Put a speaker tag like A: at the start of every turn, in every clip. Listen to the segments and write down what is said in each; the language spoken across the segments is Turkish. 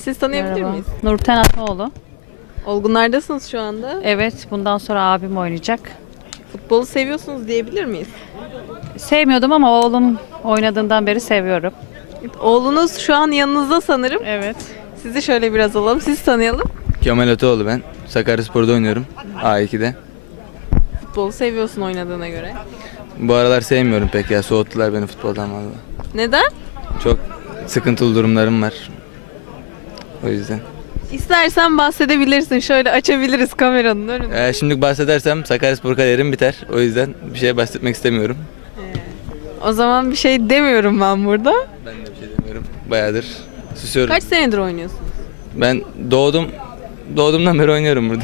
A: Siz tanıyabilir
B: Merhaba.
A: miyiz?
B: Nurten Ataoğlu.
A: Olgunlardasınız şu anda.
B: Evet, bundan sonra abim oynayacak.
A: Futbolu seviyorsunuz diyebilir miyiz?
B: Sevmiyordum ama oğlum oynadığından beri seviyorum.
A: Oğlunuz şu an yanınızda sanırım.
B: Evet.
A: Sizi şöyle biraz alalım. Siz tanıyalım.
C: Kemal Ataoğlu ben. Sakaryaspor'da oynuyorum. A2'de.
A: Futbolu seviyorsun oynadığına göre.
C: Bu aralar sevmiyorum pek ya. Soğuttular beni futboldan valla.
A: Neden?
C: Çok sıkıntılı durumlarım var. O yüzden.
A: İstersen bahsedebilirsin. Şöyle açabiliriz kameranın önünde.
C: Şimdi bahsedersem Sakaryaspor kariyerim biter. O yüzden bir şeye bahsetmek istemiyorum.
A: O zaman bir şey demiyorum ben burada.
C: Ben de bir şey demiyorum. Bayağıdır susuyorum.
A: Kaç senedir oynuyorsunuz?
C: Ben doğduğumdan beri oynuyorum burada.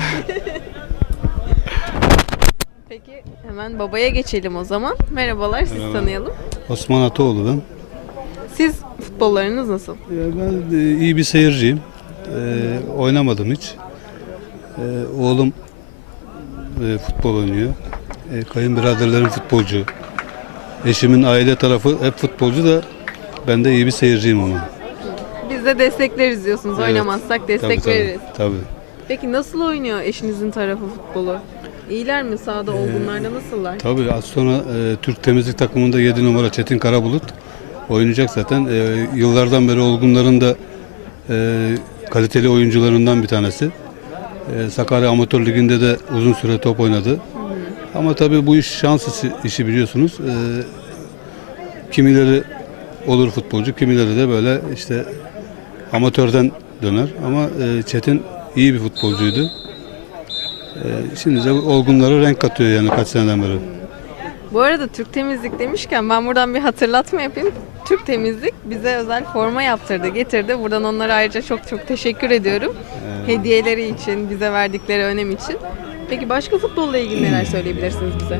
A: Peki hemen babaya geçelim o zaman. Merhabalar, sizi tanıyalım.
D: Osman Ataoğlu ben.
A: Siz futbollarınız nasıl?
D: Ben iyi bir seyirciyim. Oynamadım hiç. Oğlum futbol oynuyor. Kayınbiraderlerim futbolcu. Eşimin aile tarafı hep futbolcu da ben de iyi bir seyirciyim ama.
A: Biz de destekleriz diyorsunuz.
D: Evet.
A: Oynamazsak destek
D: Tabii,
A: veririz.
D: Tabii.
A: Peki nasıl oynuyor eşinizin tarafı futbolu? İyiler mi sahada, olgunlarda nasıllar?
D: Tabii az sonra Türk temizlik takımında 7 numara Çetin Karabulut oynayacak zaten. Yıllardan beri olgunların da kaliteli oyuncularından bir tanesi. Sakarya Amatör Ligi'nde de uzun süre top oynadı. Ama tabii bu iş şans işi biliyorsunuz. Kimileri olur futbolcu, kimileri de böyle işte amatörden döner. Ama Çetin iyi bir futbolcuydu. Şimdi de olgunlara renk katıyor yani kaç seneden beri.
A: Bu arada Türk Temizlik demişken ben buradan bir hatırlatma yapayım. Türk Temizlik bize özel forma yaptırdı, getirdi. Buradan onlara ayrıca çok çok teşekkür ediyorum. Hediyeleri için, bize verdikleri önem için. Peki başka futbolla ilgili neler söyleyebilirsiniz bize?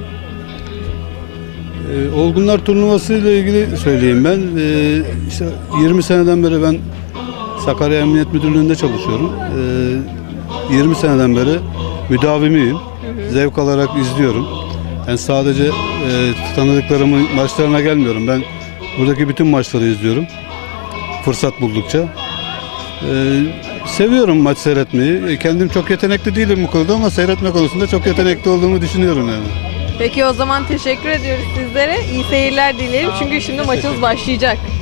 D: Olgunlar turnuvası ile ilgili söyleyeyim ben. İşte 20 seneden beri ben Sakarya Emniyet Müdürlüğü'nde çalışıyorum. 20 seneden beri müdavimiyim. Zevk alarak izliyorum. Ben sadece tanıdıklarımın maçlarına gelmiyorum. Ben buradaki bütün maçları izliyorum. Fırsat buldukça. Seviyorum maç seyretmeyi. Kendim çok yetenekli değilim bu konuda ama seyretme konusunda çok yetenekli olduğumu düşünüyorum yani.
A: Peki o zaman teşekkür ediyoruz sizlere. İyi seyirler dilerim çünkü şimdi maçımız başlayacak.